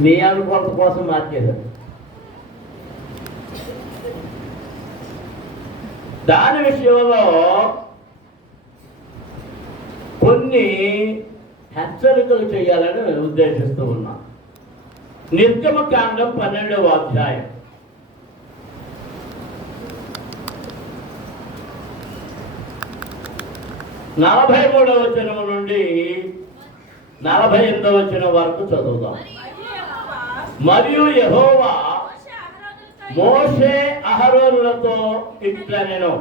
మీ అనుకూలత కోసం మార్చేశారు. దాని విషయంలో కొన్ని హెచ్చరికలు చేయాలని ఉద్దేశిస్తూ ఉన్నా. నిర్గమకాండం 12వ అధ్యాయం 43వ వచనం నుండి 48వ వచనం వరకు చదువుదాం. మరియు యెహోవా మోషే అహరోనులతో ఇట్లనెను,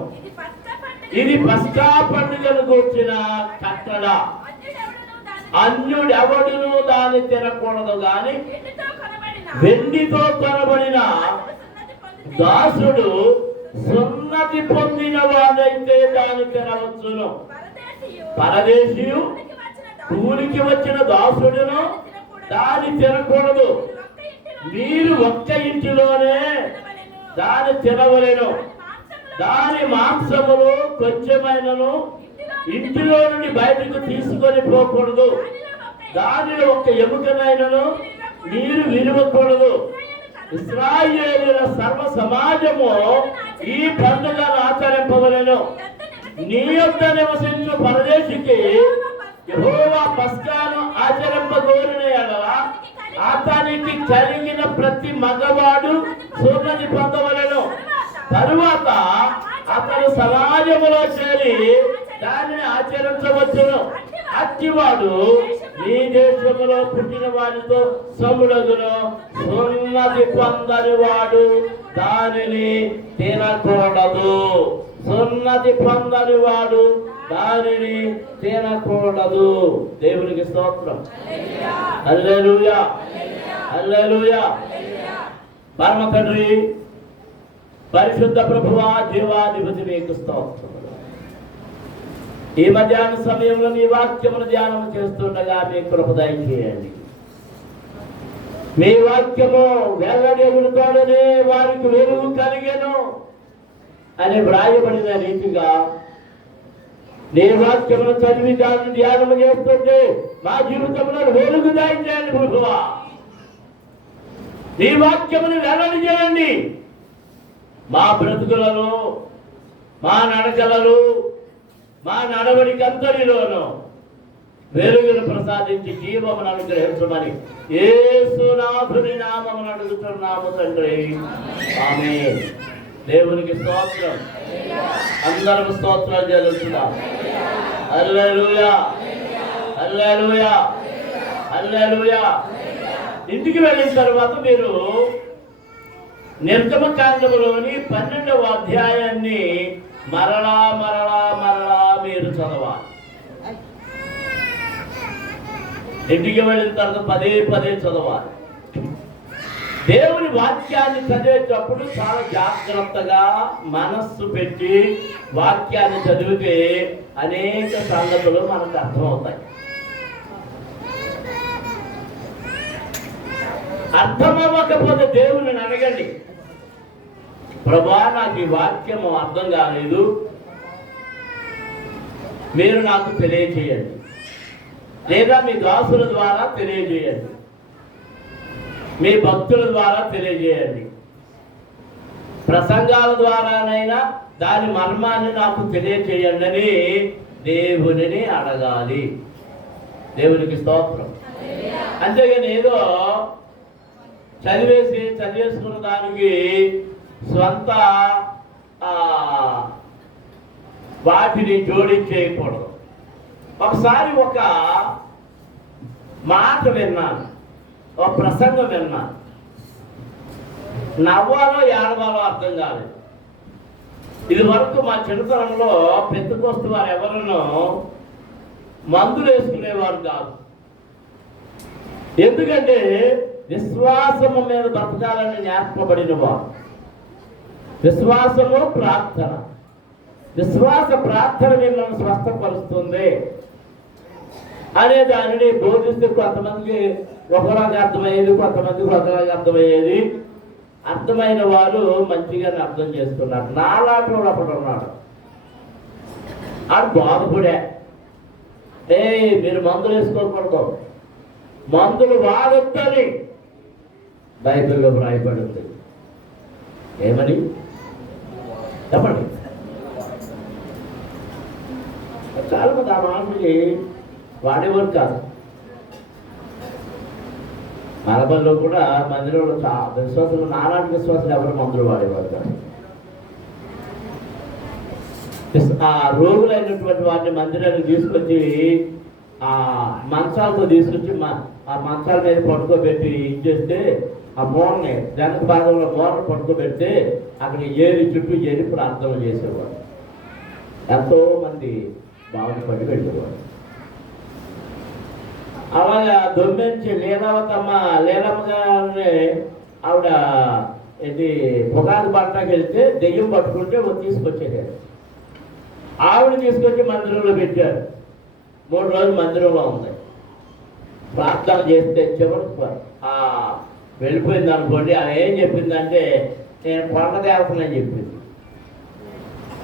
ఇది పస్కా పండుగను గూర్చిన కట్టడ. అన్యుడెవడును దాన్ని తినకూడదు గాని వెండితో కొనబడిన దాసుడు సున్నతి పొందిన వాడైతే దాన్ని తినవచ్చును. పరదేశీయు ఊరికి వచ్చిన దాసుడును దాన్ని తినకూడదు. మీరు ఒక్క ఇంటిలోనే దాన్ని తినవలేను. దాని మాంసములు కొంచెమైనను ఇంటిలో నుండి బయటకు తీసుకొని పోకూడదు. దానిలో ఒక ఎముకనైనను మీరు విలువకూడదు. ఇశ్రాయేలుల సర్వ సమాజము ఈ పండుగను ఆచరింపవలెను. నీ యొద్ద నివసించు పరదేశికి యెహోవా పస్కాను ఆచరింపగోరిన యెడల అతనికి కలిగిన ప్రతి మగవాడు సున్నతి పొందవలెను. తరువాత అతను సమాజములో చేరి దానిని ఆచరించవచ్చును. అట్టివాడు నీ దేశములో పుట్టిన వాడితో సముడగును. సున్నతి పొందని వాడు దానిని తినకూడదు. సున్నతి పొందని వాడు దానిని తినకూడదు. దేవునికి స్తోత్రం. హల్లెలూయా, హల్లెలూయా. పరమ తండ్రి, పరిశుద్ధ ప్రభువా, జీవాధిపతి మీకు స్తోత్రం. ఈ మధ్యాహ్న సమయంలో మీ వాక్యమును ధ్యానం చేస్తుండగా మీ కృప దయచేయండి. మీ వాక్యము వెల్లడెగుడుతోడనే వారికి వెలుగు కలిగెను అని వ్రాయబడిన రీతిగా నీ వాక్యమును చదివి దాన్ని ధ్యానం చేస్తుంటే మా జీవితంలో వెలుగు దయచేయండి ప్రభువా. నీ వాక్యమును వెల్లడి చేయండి. మా బ్రతుకులను, మా నడకలను, మా నడవడికంతటిలోనూ వెలుగును ప్రసాదించి జీవమును అనుగ్రహించమని యేసునాథుని నామమున అడుగుతున్నాము తండ్రి, ఆమేన్. దేవునికి స్తోత్రం. అందరం స్తోత్రాలు చెల్లిస్తున్నాం. హల్లెలూయా, హల్లెలూయా, హల్లెలూయా. ఇంటికి వెళ్ళిన తర్వాత మీరు నిర్గమకాండములోని 12వ అధ్యాయాన్ని మరలా మరలా మరలా మీరు చదవాలి. ఇంటికి వెళ్ళిన తర్వాత పదే పదే చదవాలి. దేవుని వాక్యాన్ని చదివేటప్పుడు చాలా జాగ్రత్తగా మనస్సు పెట్టి వాక్యాన్ని చదివితే అనేక సంగతులు మనకు అర్థమవుతాయి. అర్థమవ్వకపోతే దేవుని అడగండి, ప్రభువా నాకు ఈ వాక్యము అర్థం కాలేదు, మీరు నాకు తెలియజేయండి. లేదా మీ దాసుల ద్వారా తెలియజేయండి, మీ భక్తుల ద్వారా తెలియజేయండి, ప్రసంగాల ద్వారానైనా దాని మర్మాన్ని నాకు తెలియజేయండి అని దేవునిని అడగాలి. దేవునికి స్తోత్రం. అంతేగాని ఏదో చదివేసుకున్న దానికి స్వంత వాటిని జోడించేయకూడదు. ఒకసారి ఒక మాట విన్నాను, ఒక ప్రసంగం విన్నాను. నవ్వాలో ఏడవాలో అర్థం కాలేదు. ఇది వరకు మా చిన్నతనంలో పెద్దకొస్తు వారు ఎవరినో మందులు వేసుకునేవారు కాదు. ఎందుకంటే విశ్వాసము మీద బ్రతకాలని నేర్పబడిన వారు. విశ్వాసము ప్రార్థన, విశ్వాస ప్రార్థన మిమ్మల్ని స్వస్థపరుస్తుంది అనే దానిని బోధిస్తే కొంతమందికి ఒకలాగా అర్థమయ్యేది, కొంతమందికి ఒకలాగా అర్థమయ్యేది. అర్థమైన వారు మంచిగానే అర్థం చేసుకున్నారు. నాలాంటి వాడు అప్పుడు ఉన్నాడు, ఆడు బాధపడే, మీరు మందులు వేసుకోకూడదు, మందులు వాడొద్దని బైబిల్లో వ్రాయబడి ఉంది. ఏమని చెప్పండి. చాలా మంది ఆ మాటకి వాడేవారు కాదు. మలబల్లో కూడా మందిరంలో విశ్వాసులు, నానాటి విశ్వాసులు ఎవరు మందులు వాడేవారు కాదు. ఆ రోగులైనటువంటి వారిని మందిరానికి తీసుకొచ్చి ఆ మంచాలతో తీసుకొచ్చి ఆ మంచాల మీద పట్టుకోబెట్టి ఇచ్చేస్తే ఆ మోర్ని వెనక భాగంలో మోర్ని పట్టుకోబెడితే అక్కడ ఏరి చుట్టూ ఏరి ప్రార్థన చేసేవాడు. ఎంతో మంది బాగుపడి వెళ్ళేవాడు. అలాగా దొమ్మించి లీలమ్మ గారిని ఆవిడ ఇది పుగాది పట్టణానికి వెళ్తే దెయ్యం పట్టుకుంటే తీసుకొచ్చేది. ఆవిడ తీసుకొచ్చి మందిరంలో పెట్టారు. 3 రోజులు మందిరంలో ఉంది. ప్రార్థన చేస్తే చివరికి వెళ్ళిపోయింది అనుకోండి. ఆమె ఏం చెప్పిందంటే, నేను కొండ దేవతనని చెప్పింది.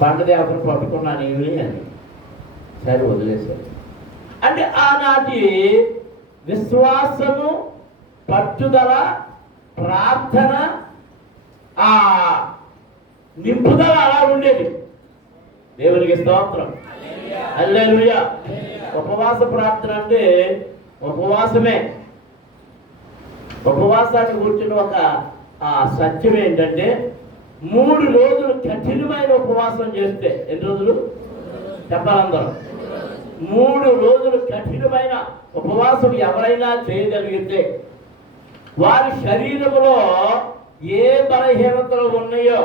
కొండ దేవతను పట్టుకున్నాను ఇవి అని. సరే వదిలేశారు. అంటే ఆనాటి విశ్వాసము, పట్టుదల, ప్రార్థన, ఆ నింపుదల అలా ఉండేది. దేవునికి స్తోత్రం. హల్లెలూయా. ఉపవాస ప్రార్థన అంటే ఉపవాసమే. ఉపవాసాన్ని కూర్చుని ఒక సత్యం ఏంటంటే, 3 రోజులు కఠినమైన ఉపవాసం చేస్తే, ఎన్ని రోజులు చెప్పాలందరూ? 3 రోజులు కఠినమైన ఉపవాసం ఎవరైనా చేయగలిగితే వారి శరీరంలో ఏ బలహీనతలు ఉన్నాయో,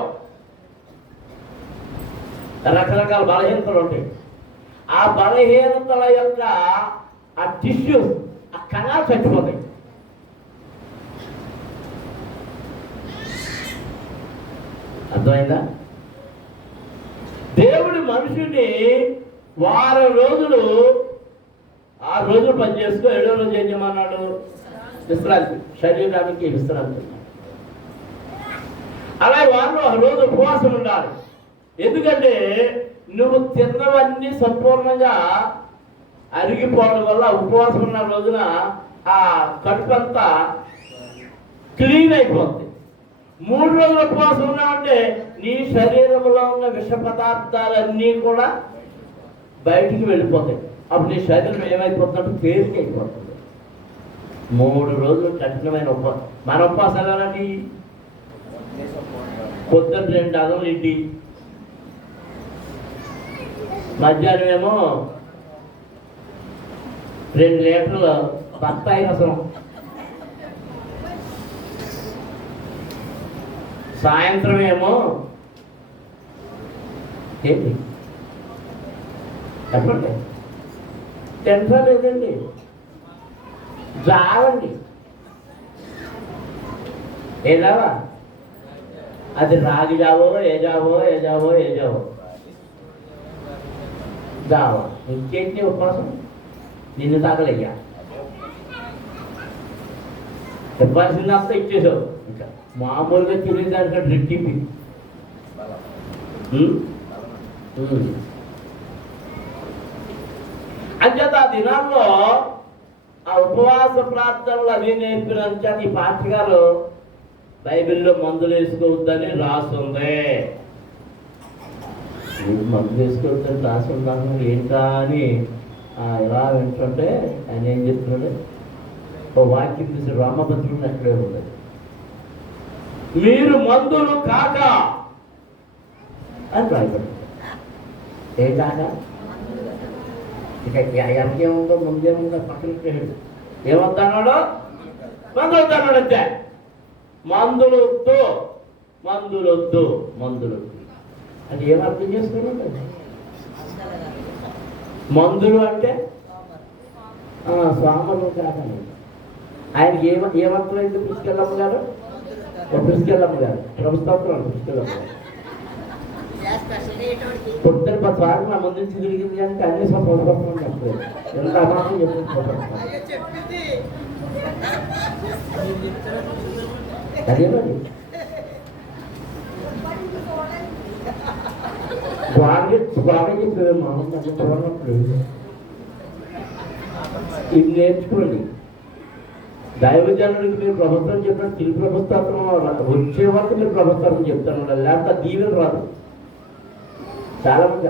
రకరకాల బలహీనతలు ఉంటాయి, ఆ బలహీనతల యొక్క ఆ టిష్యూస్, ఆ కణాలు చచ్చిపోతాయి. అర్థమైందా? దేవుడు మనుషుని వారం రోజులు 6 రోజులు పనిచేస్తూ 7వ రోజు ఏం చేయమన్నాడు? విశ్రాంతి, శరీరానికి విశ్రాంతి. అలాగే వారంలో 1 రోజు ఉపవాసం ఉండాలి. ఎందుకంటే నువ్వు తిన్నవన్నీ సంపూర్ణంగా అరిగిపోవడం వల్ల ఉపవాసం ఉన్న రోజున ఆ కడుపంతా క్లీన్ అయిపోతుంది. 3 రోజులు ఉపవాసం ఉన్నామంటే నీ శరీరంలో ఉన్న విష పదార్థాలన్నీ కూడా బయటికి వెళ్ళిపోతాయి. అప్పుడు నీ శరీరం ఏమైపోతుందంటే తేలిక అయిపోతుంది. 3 రోజులు కఠినమైన ఉపవాసం. మన ఉపవాసాలు ఎలాంటి? పొద్దున్న 2 అదములు ఇంటి, మధ్యాహ్నం ఏమో 2 లీటర్ల బత్తాయి రసం, సాయంత్రం ఏమో ఏంటి చెప్పండి, టెన్షన్ లేదండి, జావండి. ఏ జావా? అది రాగి జావో, ఏ జావో జావా. ఇంకేంటి ఉపవాసం? నిన్ను తాగలయ్యా, ఇవ్వాల్సిందంతా ఇచ్చేసావు. ఇంకా మామూలుగా తినేదానికంటే రెట్టింపు. అంచేత ఆ దినాల్లో ఆ ఉపవాస ప్రార్థనలు అవి నేర్పినంత ఈ పాస్టర్ గారు బైబిల్లో మందులు వేసుకోవద్దని రాస్తుంది. మందులు వేసుకోవద్దని రాసి ఉన్నాను ఏంటా అని ఇలా వింటుంటే ఆయన ఏం చెప్తున్నాడు? ఓ వాక్యం తీసి రామభద్రుని అక్కడే ఉంది. మీరు మందులు కాక అని రాయబడి. ఏ కాక? ఇక ఎంకేముందో ముందేముందో పక్కన ఏమొద్దన్నాడు? మందు వద్దన్నాడు. అంతే. మందులొద్దు అంటే ఏం అర్థం చేసుకున్నాడు? మందులు అంటే స్వాములు కాదని. ఆయనకి ఏమర్థమైంది? పుష్కెళ్ళమ్మ గారు ప్రభుత్వం పుష్కెళ్ళమ్మ గారు పొద్దున 10 సార్లు నా ముందు నుంచి తిరిగింది కానీ కనీసం పొడపడం చెప్పలేదు. ఎంత అమాసం చెప్తుంది. అదే మరి బాగా చెప్పేది మామూలు చూడనప్పుడు ఇది నేర్చుకోండి. దైవజనుడికి మీరు ప్రభుత్వం చెప్పినట్టు తిరిగి ప్రభుత్వం వచ్చే వరకు మీరు ప్రభుత్వం చెప్తాను, లేకపోతే దీవెన రాదు. చాలా మంది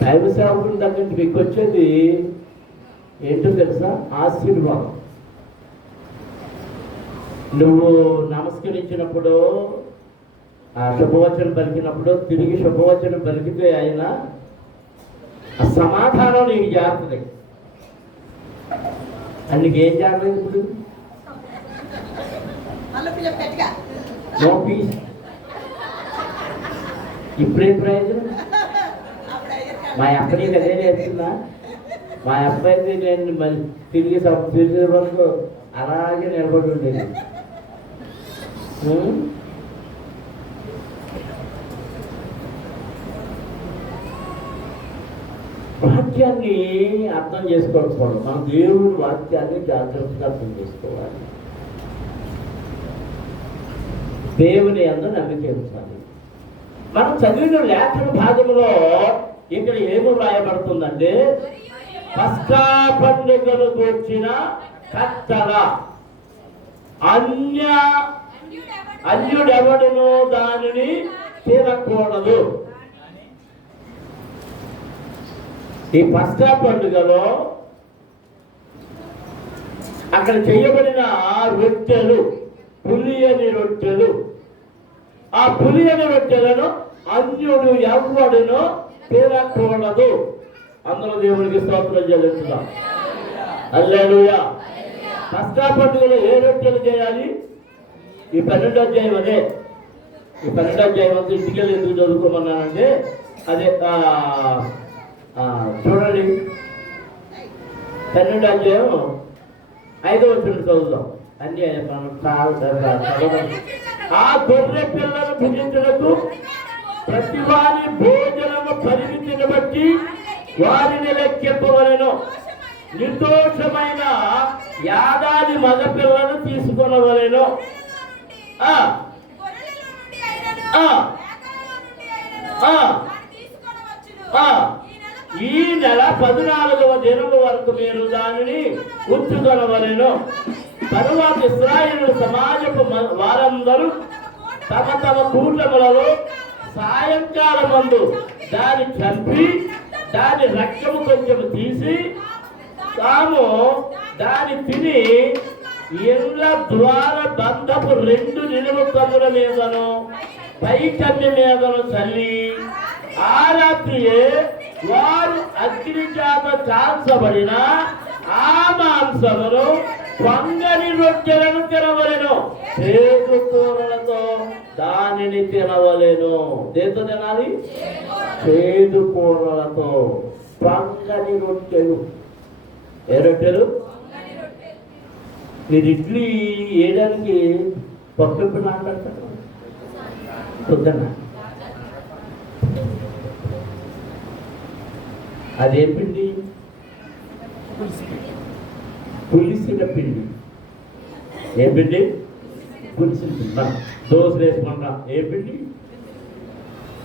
దైవ సేవకుని దగ్గరికి మీకు వచ్చేది ఏంటో తెలుసా? ఆశీర్వాదం. నువ్వు నమస్కరించినప్పుడు, ఆ శుభవచనం పలికినప్పుడు, తిరిగి శుభవచనం పలికితే ఆయన ఆ సమాధానం నీకు జాగ్రత్తది. అందుకు ఏం జాగ్రత్త? ఇప్పుడు నో పీస్. ఇప్పుడే ప్రయోజనం. మా అబ్బాయి అదే నేర్చుకున్నా. మా అబ్బాయికి నేను మళ్ళీ తిరిగి తిరిగే వరకు అలాగే నిలబడి ఉండేది. వాక్యాన్ని అర్థం చేసుకోకపోవడం, మన దేవుడి వాక్యాన్ని జాగ్రత్తగా అర్థం చేసుకోవాలి. దేవుని యందు నమ్మిక ఉంచాలి. మనం చదివిన లేఖన భాగంలో ఇక్కడ ఏమి రాయబడుతుందంటే, పస్కా పండుగను గూర్చిన కట్టడ, అన్యుడెవడును దానిని తినకూడదు. ఈ పస్కా పండుగలో అక్కడ చేయబడిన రొట్టెలు పులియని రొట్టెలు, ఆ పులియని రొట్టెలను అన్యుడు ఎవ్వడును తినకూడదు. అందరూ దేవునికి స్తోత్రం చెల్లిస్తున్నాం. హల్లెలూయా. పస్కా పండుగలో ఏ రొట్టెలు చేయాలి? ఈ 12వ అధ్యాయం అదే. ఈ 12వ అధ్యాయం అంతా ఇంటికి వెళ్ళి ఎందుకు చదువుకోమన్నానంటే, అదే చూడండి 12వ అధ్యాయం 5వ వచనం చదువుదాం. అన్ని ఆ గొర్రె పిల్లలను భుజించుటకు ప్రతి వారి భోజనము పరిమితిని బట్టి వారిని లెక్కింపవలెను. నిర్దోషమైన యాదాది మగ పిల్లను తీసుకొనవలెను. ఈ నెల 14వ దినము వరకు మీరు దానిని ఉంచుకొనవలెను. తరువాత ఇశ్రాయేలు సమాజపు వారందరూ తమ తమ కూటములలో సాయంకాలమందు దాన్ని చంపి దాని రక్తము కొంచెం తీసి తాము దాన్ని తిని ఇళ్ళ ద్వార బంధపు 2 నిలువు కమ్ముల మీదను పై కమ్మి మీదను చల్లి, ఆ రాత్రియే వారు అగ్ని చేత కాల్చబడిన ఆ మాంసమును పొంగని రొట్టెలను తినవలెను. చేదు కూరలతో దానిని తినవలెను. దేంతో తినాలి? చేదు కూరలతో. పొంగని రొట్టెలు. ఏ రొట్టెలు? మీరు ఇడ్లీ వేయడానికి పప్పు ఎప్పుడు నానబెడతారు? పొద్దున్న. అదేం పిండి? పులిసిన పిండి. ఏ పిండి? పులిసిన పిండి. దోశలు వేసుకుంటాం. ఏ పిండి?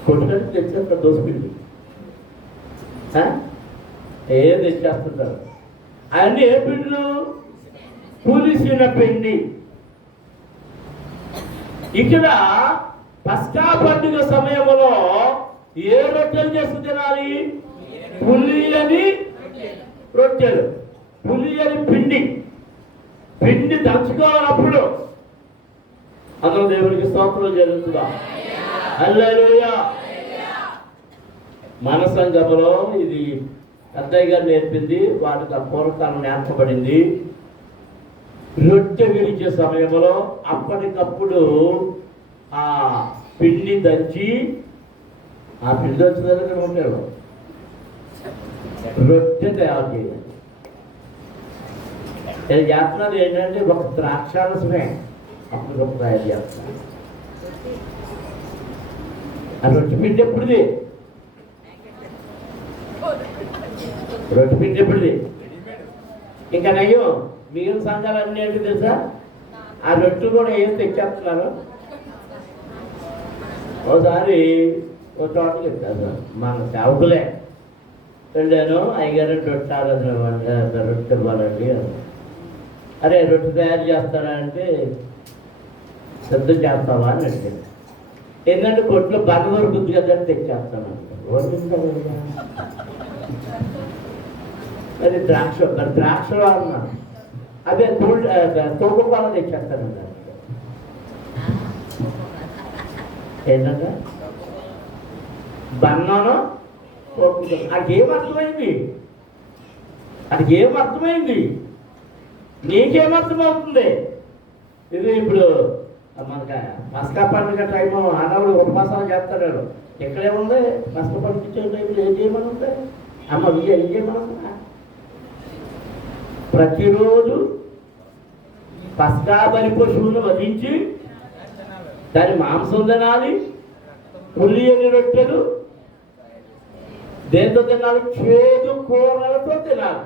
కొట్టుకొని తెచ్చేస్తారు దోశ పిండి. ఏం తెచ్చేస్తుంటారు. అవన్నీ ఏ పిండిలు? పులిసిన పిండి. ఇక్కడ పస్కా పండుగ సమయంలో ఏ రొట్టెలు చేసి తినాలి? పులియని రొట్టెలు, పులియని పిండి. పిండి దంచుకోవాలప్పుడు. అందరూ దేవునికి స్తోత్రం జరుగుతుందా? హల్లెలూయా. మన సంఘములో ఇది పెద్దయ్య గారు నేర్పింది. వాటికి ఆ పూర్వకాలం నేర్పబడింది. రొట్టె విరిచే సమయంలో అప్పటికప్పుడు ఆ పిండి దంచి, ఆ పిండి వచ్చిన ఉంటాడు రొట్టె తయారు చేయాలి. నేను చేస్తున్నది ఏంటంటే ఒక ద్రాక్షారసమే అప్పటికప్పుడు తయారు చేస్తాను. ఆ రొట్టె పిండి ఎప్పుడుది? రొట్టె పిండి ఎప్పుడుది? ఇంకా నయ్యో మిగిలిన సంఘాలు అన్నీ ఏంటి తెలుసా? ఆ రొట్టెలు కూడా ఏం తెచ్చేస్తున్నారు. ఒకసారి ఒక చోటకి వెళ్ళాను, మన సేవకులే వెళ్ళాను. అయ్యగారు రొట్టె ఇవ్వాలండి. అరే రొట్టె తయారు చేస్తారా అంటే సిద్ధం చేస్తావా అని అడిగాను. ఏంటంటే కొట్లో బల్ల దొరుకుతుంది కదా అని తెచ్చేస్తాను. అది ద్రాక్షలో అన్నాను. అదే తోపుపాల తెచ్చేస్తానండి. ఏంటంటే బన్నాను అడిగేమర్థమైంది, నీకేమర్థమవుతుంది? ఇది ఇప్పుడు మనకి మస్కా పండుగ టైము అన్నప్పుడు ఉపవాసాలు చేస్తాడు. ఎక్కడేముంది మస్కా పండుగ టైంలో ఏం చేయమని ఉంది? అమ్మ విజయ ఏం చేయమని? ప్రతిరోజు పస్కా బలి పశువును వధించి దాని మాంసం తినాలి, పులియని రొట్టెలు దేంతో తినాలి? చేదు కూరలతో తినాలి.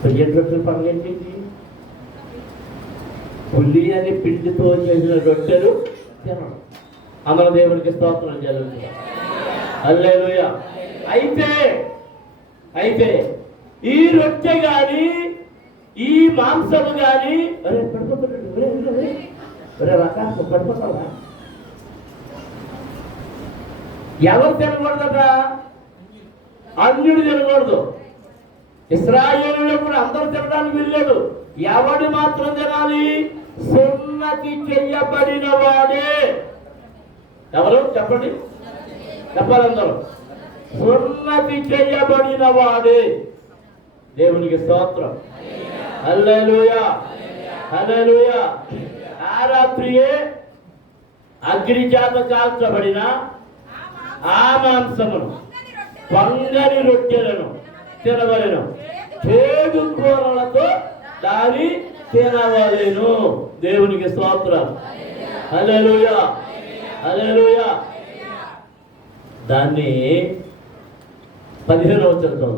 పులియని రొట్టెలు పండుగ పులి అని పిండితో చేసిన రొట్టెలు తినడం. అందరూ దేవునికి స్తోత్రం జరుగుతుంది. హల్లెలూయా. అయితే ఈ రొట్టె కానీ ఈ మాంసము కానీ పడిపోతావా? ఎవరు తినకూడదట? అన్యుడు తినకూడదు. ఇశ్రాయేలులో కూడా అందరూ తినడానికి వెళ్ళాడు. ఎవడు మాత్రం తినాలి? సున్నతి చెయ్యబడిన వాడే. ఎవరు చెప్పండి, చెప్పాలి అందరూ. సున్నతి చెయ్యబడిన వాడే. దేవునికి స్తోత్రం. హల్లెలూయా, హల్లెలూయా. ఆ రాత్రియే అగ్ని చేత కాల్చబడిన ఆ మాంసమును, పొంగని రొట్టెలను తినవలెను, చేదు కూరలతో దాని తినవలెను. దేవునికి స్తోత్రం. హల్లెలూయా, హల్లెలూయా. దాన్ని 15వ వచనంలో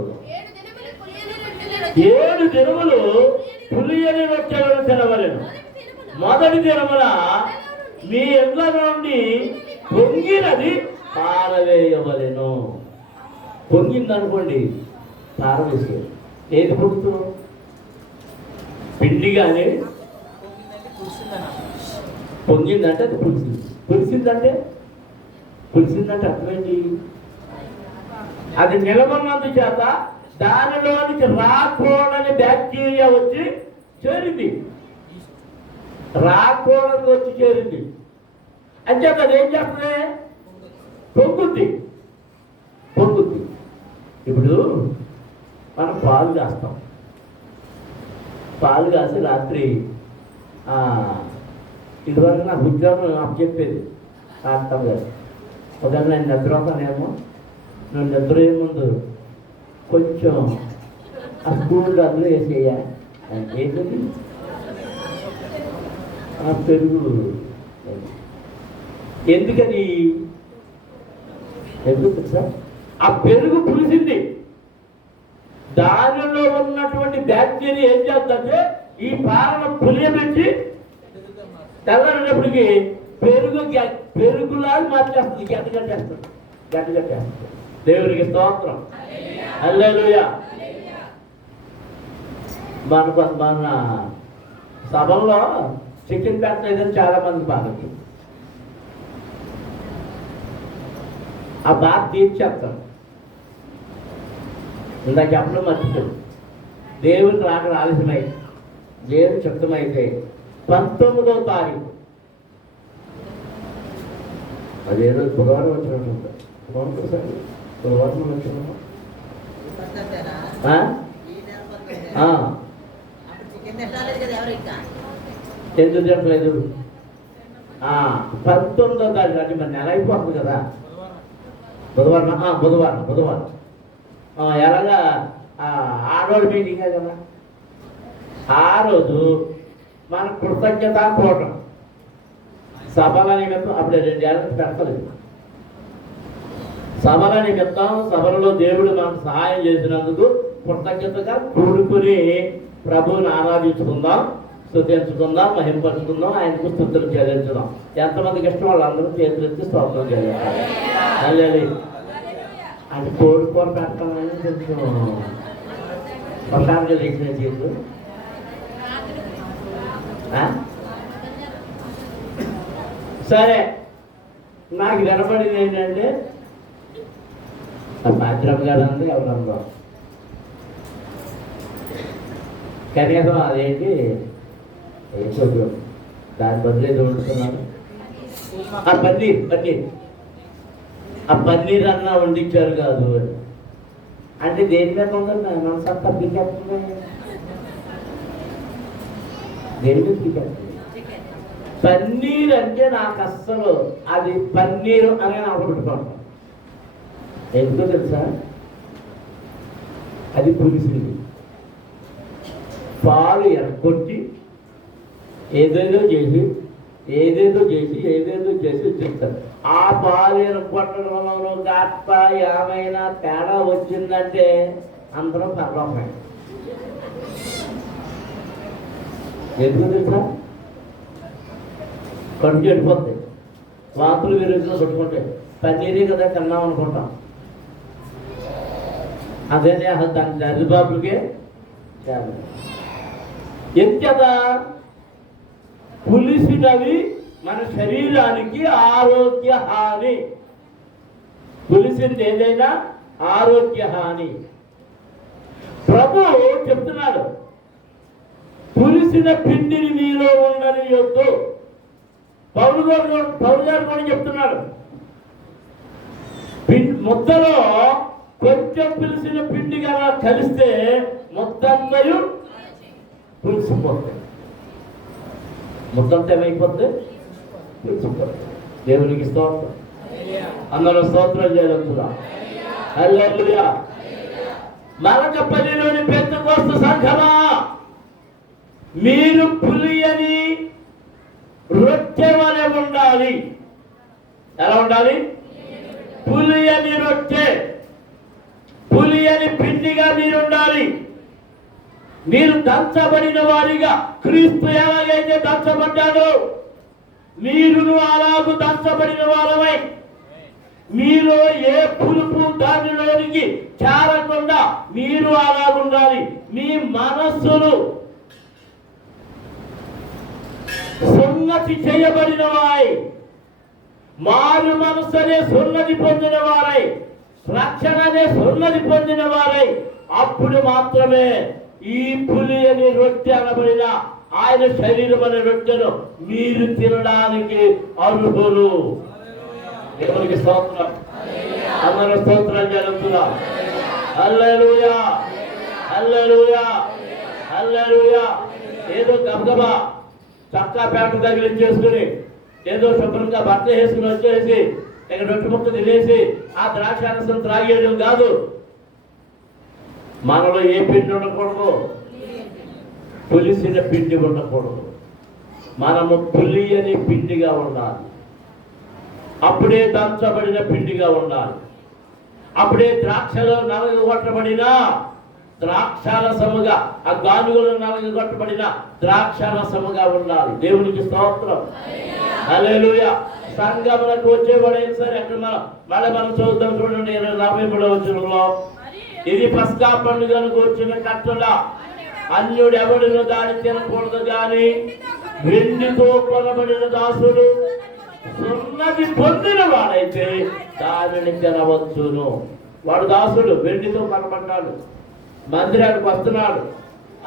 7 దినములు పులియని రొట్టెలను తినవలెను. మొదటి దినమున మీ ఇళ్ళ నుండి పొంగినది పారవేయవలెను. పొంగిందనుకోండి పారవేసే. ఏది పొంగుతున్నావు? పిండి కానీ పొంగిందంటే అది పులిసిందంటే అర్థమైంది. అది నిలబడినందు చేత దానిలోనికి రాకూడని బ్యాక్టీరియా వచ్చి చేరింది. అంచేత అది ఏం చేస్తుంది? పొంగుద్ది. ఇప్పుడు మనం పాలు కాసి రాత్రి ఇదివరకు నాకు ఉద్యోగం నాకు చెప్పేది అర్థం గారు. ఒకవేళ నేను నిద్రపోతానేమో, నువ్వు నిద్రపోయే ముందు కొంచెం ఆ స్కూల్ అందులో వేసేయ. ఏంటది? ఆ పెరుగు. ఎందుకని? ఎందుకు సార్? ఆ పెరుగు పులిసింది. దానిలో ఉన్నటువంటి బ్యాక్టీరియా ఏం చేస్తుందంటే ఈ పాలను పులియబెట్టి తెల్లడినప్పటికీ పెరుగులా మార్చేస్తుంది, గట్టగట్టేస్తుంది. దేవునికి స్తోత్రం. హల్లెలూయా. మన సభల్లో చికెన్ పెట్టలేదని చాలా మంది బాధకి ఆ బాధ తీర్చేస్తాం. ఇందాక చెప్పడం మర్చిపోయింది. దేవునికి రాక ఆలస్యమై దేవుని చిత్తమైతే 19వ తారీఖు, అదేదో బుధవారం వచ్చినట్టు బుధవారం వచ్చిన ఎందుకు తినట్లేదు? 19వ తారీఖు అంటే మరి నెల అయిపోతుంది కదా. బుధవారం ఎలాగా ఆడవాళ్ళ మీటింగే కదా. ఆ రోజు మన కృతజ్ఞత కూటం సభల నిమిత్తం అప్పుడే 2 ఏళ్ళ నుంచి పెడతలేదు. సభల నిమిత్తం సభలలో దేవుడు మనకు సహాయం చేసినందుకు కృతజ్ఞతగా కూడుకుని ప్రభువుని ఆరాధించుకుందాం, స్తుతించుకుందాం, మహింపరుచుకుందాం, ఆయనకు స్తుతులు చెల్లించుదాం. ఎంతమందికి ఇష్టం వాళ్ళందరూ చేతులెత్తి స్తోత్రం చెల్లించాలి. హల్లెలూయా. అది కోరుకోర పెట్టాలని కొంచెం ప్రశాంతంగా లేచిన చేతులు. సరే, నాకు వినపడింది ఏంటంటే మాత్రం గారు అంది ఎవరన్నా కనీసం అదేంటి కొంచెం దాని బదులు ఏదో వండుతున్నాను. ఆ పన్నీర్ అన్నా వండించారు కాదు అంటే దేని మీద ఉందండి మనసంతా పీకేస్తుంది. దేని మీద పీకేస్తుంది? పన్నీర్ అంటే నాకు అస్సలు అది పన్నీరు అని నాకు పెట్టుకుంటాను. ఎందుకో తెలుసా? అది పులిసింది పాలు ఎరగొట్టి ఏదేదో చేసి చెప్తారు. ఆ పాలు ఎరగొట్టడంలో కాస్త ఏమైనా తేడా వచ్చిందంటే అందరం పర్వమే. ఎందుకు తెలుసా? కడుపు చెడిపోతాయి, వాంతులు విరుగులో కొట్టుకుంటాయి. పన్నీరే కదా తిన్నాం అనుకుంటాం. అదేనే అసలు దాని దరిబాబులకే ఎంత పులిసినవి మన శరీరానికి ఆరోగ్య హాని. పులిసింది ఏదైనా ఆరోగ్య హాని. ప్రభు చెప్తున్నాడు, పులిసిన పిండిని మీలో ఉండనియొద్దు. పౌలు గారు కూడా చెప్తున్నాడు, ముద్దలో కొంచెం పులిసిన పిండి కదా కలిస్తే ముద్దంతయు పులిసిపోతుంది. ముద్దంతా ఏమైపోతుంది? పులిసిపోతుంది. దేవునికి స్తోత్రం. అందరూ స్తోత్రం చేయగలుగుతున్నా. హల్లెలూయా. మలకపల్లిలోని పెంతెకోస్తు సంఘమా, మీరు పులియని రొట్టె వలె ఉండాలి. ఎలా ఉండాలి? పులియని రొట్టె, పులియని పిండిగా మీరు ఉండాలి. మీరు దంచబడిన వారిగా, క్రీస్తు ఎలాగైతే దంచబడ్డాడో మీరును అలాగూ దంచబడిన వారమై, మీలో ఏ పులుపు దానిలోనికి చేరకుండా మీరు అలాగుండాలి. మీ మనస్సును సున్నతి చేయబడిన వారై, మారు మనస్సునే సున్నతి పొందిన వారై, రక్షణనే సున్నతి పొందిన వారై, అప్పుడు మాత్రమే ఈ పులి అని రొట్టె అనబడిన ఆయన శరీరం అనే రొట్టెను మీరు తినడానికి అర్హులు. దేవునికి స్తోత్రం. అందరూ స్తోత్రం జరుగుతున్నాం. హల్లెలూయా, హల్లెలూయా, హల్లెలూయా. ఏదో గబగబా చక్కా ప్యాంటు తగిలించేసుకుని ఏదో శుభ్రంగా బట్ట వేసుకుని వచ్చేసి ఇక రొట్టె ముక్క తినేసి ఆ ద్రాక్షారసం త్రాగేయడం కాదు. మనలో ఏ పిండి ఉండకూడదు? పులిసిన పిండి ఉండకూడదు. మనము పులియని పిండిగా ఉండాలి. అప్పుడే దంచబడిన పిండిగా ఉండాలి. అప్పుడే ద్రాక్షలో నలగొట్టబడిన ద్రాక్షారసముగా, ఆ గానుగలో నలగొట్టబడిన ద్రాక్షారసముగా ఉండాలి. దేవునికి స్తోత్రం. హల్లెలూయా. సంగమునకు వచ్చేవాడైనా సరే అక్కడ మనం చూద్దాం. చూడండి 43వ వచనంలో, ఇది పస్కా పండుగను కూర్చున్న కట్టుల అన్యుడెవడును దాన్ని తినకూడదు గాని వెండితో కొనబడిన దాసుడు సున్నతి పొందిన వాడైతే దానిని తినవచ్చును. వాడు దాసుడు, వెండితో కొనబడ్డాడు, మందిరానికి వస్తున్నాడు,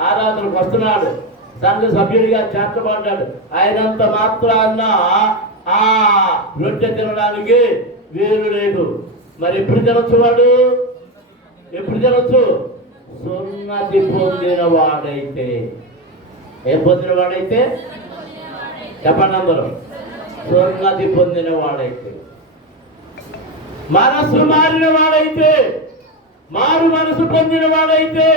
ఆరాధనకు వస్తున్నాడు, సంఘ సభ్యుడిగా చేర్చబడ్డాడు. ఆయనంత మాత్రాన్న ఆ రొట్టె తినడానికి వీలు లేదు. మరి ఎప్పుడు తినొచ్చు? వాడు ఎప్పుడు తినొచ్చు? సున్నతి పొందిన వాడైతే. ఏం పొందిన వాడైతే? చెప్పండి అందరూ. సున్నతి పొందిన వాడైతే, మనసు మారిన వాడైతే, మారు మనసు పొందిన వాడైతే,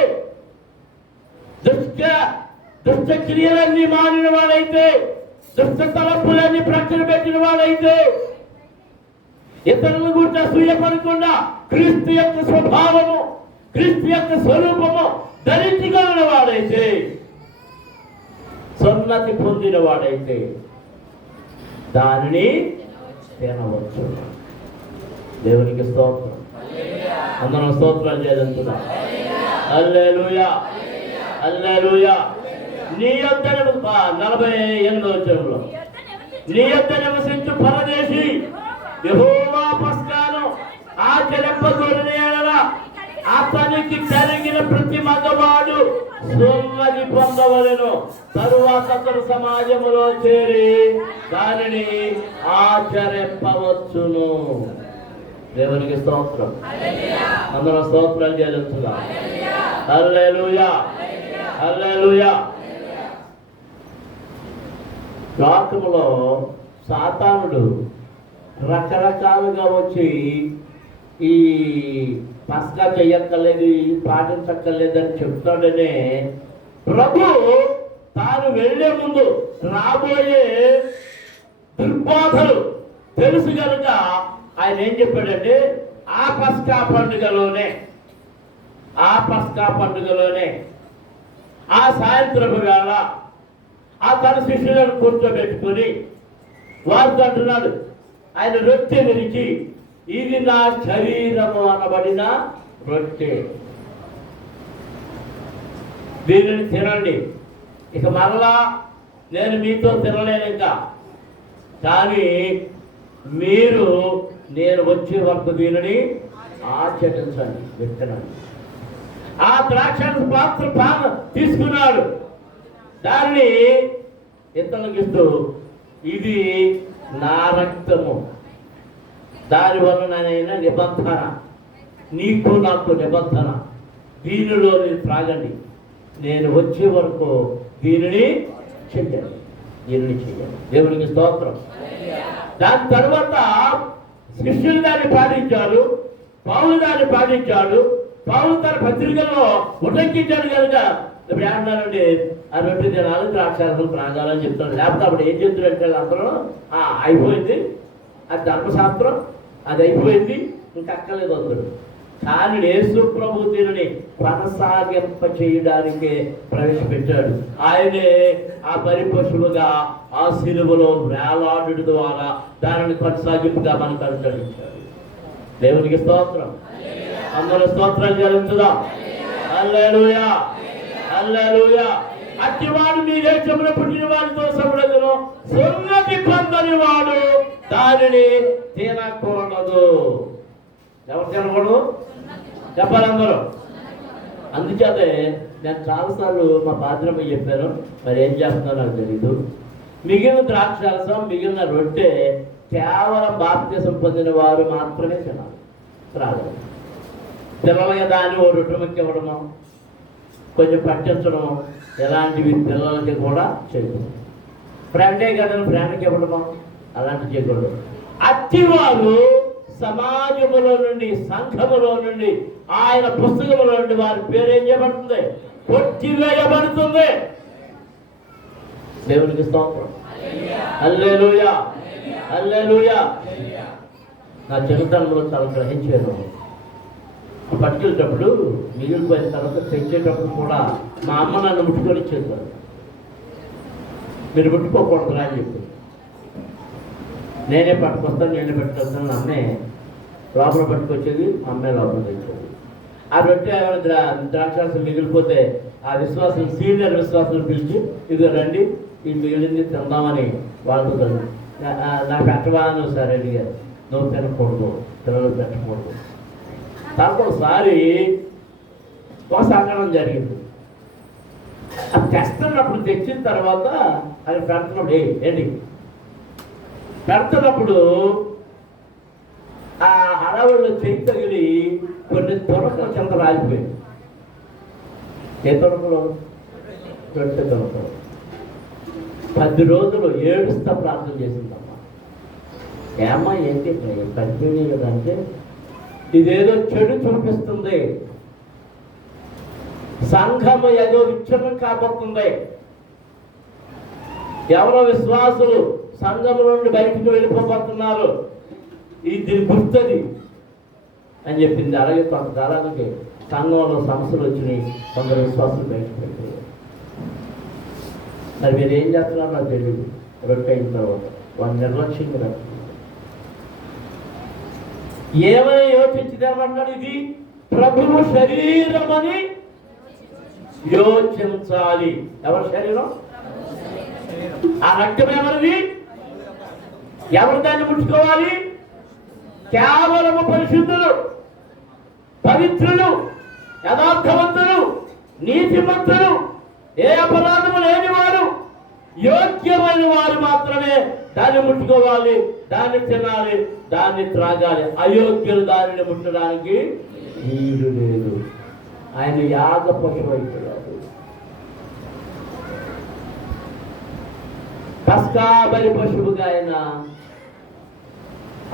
దుష్ట క్రియలన్నీ మారిన వాడైతే, దుష్ట తలపులన్నీ ప్రక్కన పెట్టిన వాడైతే, ఇతరుల గురించి అసూయపడకుండా క్రీస్తు యొక్క స్వభావము క్రీస్తు యొక్క స్వరూపము ధరించుకున్న వాడైతే, సున్నతి పొందిన వాడైతే దానిని తినవచ్చు. దేవునికి స్తోత్రం. అందరం స్తోత్రాలు చేయాలంటున్నాం. హల్లెలూయా, హల్లెలూయా. నీ యొద్ద 48వ వచనంలో, నీ యొద్ద నివసించు పరదేశి యెహోవా పస్కాను ఆచరింపగోరిన యెడల అతనికి కలిగిన ప్రతి మగవాడు సున్నతి పొందవలెను. తరువాత అతడు సమాజములో చేరి దానిని ఆచరింపవచ్చును. దేవునికి స్తోత్రం. అందరం స్తోత్రాలు చేస్తున్నాం. హల్లెలూయా, హల్లెలూయా. లోకములో సాతానుడు రకరకాలుగా వచ్చి ఈ పస్కా చెయ్యక్కర్లేదు, పాటించక్కర్లేదని చెప్తాడనే ప్రభు తాను వెళ్లే ముందు రాబోయే దుర్బోధలు తెలుసు కనుక ఆయన ఏం చెప్పాడంటే, ఆ పస్కా పండుగలోనే ఆ సాయంత్రపు వేళ ఆ తన శిష్యులను కూర్చోబెట్టుకుని వారితో అంటున్నాడు, ఆయన రొట్టె విరిచి, ఇది నా శరీరము అనబడిన రొట్టె, దీనిని తినండి. ఇక మరలా నేను మీతో తినలేను ఇంకా, కానీ మీరు నేను వచ్చే వరకు దీనిని ఆచరించండి, విత్తనండి. ఆ ద్రాక్ష పాత్ర తీసుకున్నాడు, దానిని ఇతరులకు ఇస్తూ, ఇది నా రక్తము, దానివల్ల నేనైనా నిబంధన, నీకు నాకు నిబంధన, దీనిలో మీరు త్రాగండి, నేను వచ్చే వరకు దీనిని చెయ్యండి. దేవునికి స్తోత్రం. దాని తర్వాత శిష్యులు దాన్ని పాటించారు, పౌలు దాన్ని పాటించాడు. పౌలు తన పత్రికల్లో ఉటంకించాడు కనుక ఇప్పుడు ఏమన్నారండి, ఆ రొట్టె తినాలి, ద్రాక్షారసం త్రాగాలని చెప్తాడు. లేకపోతే అప్పుడు ఏం చెప్తారంటే అందరూ అయిపోయింది, అది ధర్మశాస్త్రం, అది అయిపోయింది, ఇంకా అక్కర్లేదు అందరూ. కానీ యేసు ప్రభు దీనిని కొనసాగింప చేయడానికే ప్రవేశపెట్టాడు. ఆయనే ఆ పరిపశువుగా ఆ శిలువలో వేలాడు ద్వారా దానిని కొనసాగింపుగా మనకు అనుసరించాడు. దేవునికి స్తోత్రం. అందరూ స్తోత్రాలు చెల్లించుదాం. హల్లెలూయా, హల్లెలూయా. అట్టివాడు మీ దేశంలో పుట్టిన వాడితో సమడదును, సున్నతి పొందని వాడు దానిని తినకూడదు. ఎవరు తినకూడదు చెప్పాలి అందరూ. అందుచేతే నేను చాలాసార్లు మా బాధ్యత చెప్పాను, మరి ఏం చేస్తున్నారో నాకు తెలీదు. మిగిలిన ద్రాక్షారసం, మిగిలిన రొట్టె కేవలం బాప్తిసం పొందిన వారు మాత్రమే తినాలి, త్రాగాలి. పిల్లలకి దాన్ని ఓ రొట్టె ముక్క ఇవ్వడము, కొంచెం పట్టించడము, ఎలాంటివి పిల్లలకి కూడా చేయకూడదు. ఫ్రెండే కదని ఫ్రెండ్కి ఇవ్వడము అలాంటివి చేయకూడదు. అట్టివారు సమాజములో నుండి, సంఘములో నుండి, ఆయన పుస్తకములో నుండి వారి పేరు ఏం చేయబడుతుంది? కొట్టివేయబడుతుంది. దేవునికి స్తోత్రం. హల్లెలూయా, హల్లెలూయా. నా చిన్నతనంలో చాలా గ్రహించాను. పట్టుకెళ్ళేటప్పుడు మిగిలిపోయిన తర్వాత తెచ్చేటప్పుడు కూడా మా అమ్మ నన్ను ముట్టుకొని ఇచ్చేది, మీరు ముట్టుకోకూడదురా అని చెప్పి. నేనే పట్టుకొస్తాను, నేనే పెట్టుకొస్తాను. అమ్మే లోపల పట్టుకొచ్చేది, అమ్మే లోపల తెచ్చేది. ఆ రొట్టె ఏమైనా ద్రాక్షారసం మిగిలిపోతే ఆ విశ్వాసం, సీనియర్ విశ్వాసం పిలిచి, ఇది రండి, ఇది మిగిలింది తిందామని వాళ్ళతో నాకు పెట్టవా అని సరే అడిగారు. నువ్వు తినకూడదు, పిల్లలు పెట్టకూడదు. దాంట్లో ఒకసారి ఒక సంఘటన జరిగింది. అది తెస్తున్నప్పుడు, తెచ్చిన తర్వాత అది పెడుతున్నప్పుడు ఏంటి పెడుతున్నప్పుడు ఆ హడావుల్లో చెయ్యి తగిలి కొన్ని తొరకలు చెంత రాలిపోయింది. ఏ తొరకలు? రొట్టె తొరకలు. 10 రోజులు ఏడుస్తా ప్రార్థన చేసిందమ్మా. ఏమ్మా ఏంటి పడిపోయినాయి కదా అంటే, ఇదేదో చెడు చూపిస్తుంది, సంఘము ఏదో విచ్ఛిన్నం కాబోతుంది, ఎవరో విశ్వాసులు సంఘము నుండి బయటకు వెళ్ళిపోబోతున్నారు, ఇది గుర్తుంది అని చెప్పింది. అలాగే కొంతకాలానికి సంఘంలో సమస్యలు వచ్చినాయి, కొందరు విశ్వాసాలు బయటపెట్టారు. మరి మీరు ఏం చేస్తున్నారు నాకు తెలియదు. రొట్టె అయిన తర్వాత వాళ్ళు నిర్లక్ష్యంగా ఏమని యోచించదేమంటాడు, ఇది ప్రభువు శరీరం అని యోచించాలి. ఎవరి శరీరం? ఆ రక్తం ఎవరిది? ఎవరు దాన్ని ముట్టుకోవాలి? కేవలము పరిశుద్ధులు, పవిత్రులు, యథార్థవంతులు, నీతిమంతులు, ఏ అపరాధము లేని వారు, యోగ్యమైన వారు మాత్రమే దాన్ని ముట్టుకోవాలి, దాన్ని తినాలి, దాన్ని త్రాగాలి. అయోగ్యులు దానిని ముట్టడానికి వీలు లేదు. ఆయన యాగ పశువు అయిపోయాడు. పస్కా బలి పశువుగా ఆయన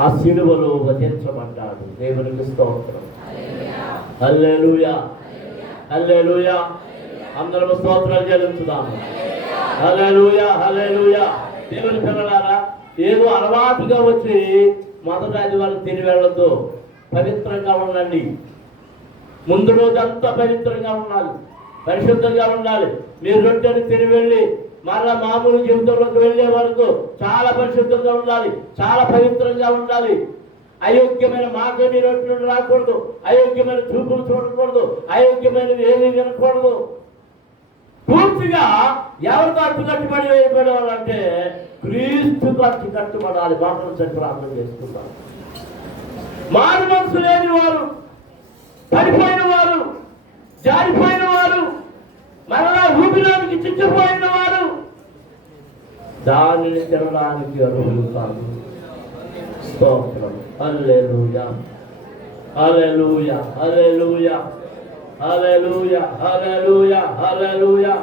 ఆ సిలువలో వధించబడ్డాడు. దేవునికి స్తోత్రం. హల్లెలూయా, హల్లెలూయా. అందరము స్తోత్రాలు చెల్లించుదాము. హల్లెలూయా, హల్లెలూయా. దేవుని పిల్లలారా, ఏదో అలవాటుగా వచ్చి మొదటి ఆదివారం తిని వెళ్ళొద్దు. పవిత్రంగా ఉండండి. ముందు రోజంతా పవిత్రంగా ఉండాలి, పరిశుద్ధంగా ఉండాలి. మీరు రొట్టెని తిని వెళ్ళి మరలా మామూలు జీవితంలోకి వెళ్ళే వరకు చాలా పరిశుద్ధంగా ఉండాలి, చాలా పవిత్రంగా ఉండాలి. అయోగ్యమైన మాటలు మీ రొట్టెలు రాకూడదు, అయోగ్యమైన చూపులు చూడకూడదు, అయోగ్యమైనవి ఏమీ వినకూడదు. పూర్తిగా ఎవరితో అట్టు కట్టుబడి వేయబడేవాళ్ళంటే క్రీస్తుకు అట్టు కట్టుబడాలి. మాటలు చెప్పి ప్రార్థన చేసుకుంటారు. మారు మనసు లేని వారు, పడిపోయిన వారు, జారిపోయిన వారు, మరలా ఊపిలోనికి చిక్కిపోయిన వారు దానిని తినడానికి అర్హులు కాదు. స్తోత్రం. హల్లెలూయా, హల్లెలూయా, హల్లెలూయా, హల్లెలూయా, హల్లెలూయా, హల్లెలూయా.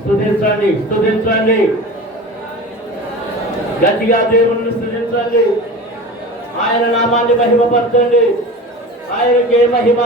స్తుతించండి, స్తుతించండి, గట్టిగా దేవుణ్ణి స్తుతించండి. ఆయన నామాన్ని మహిమపరచండి. ఆయనకే మహిమ.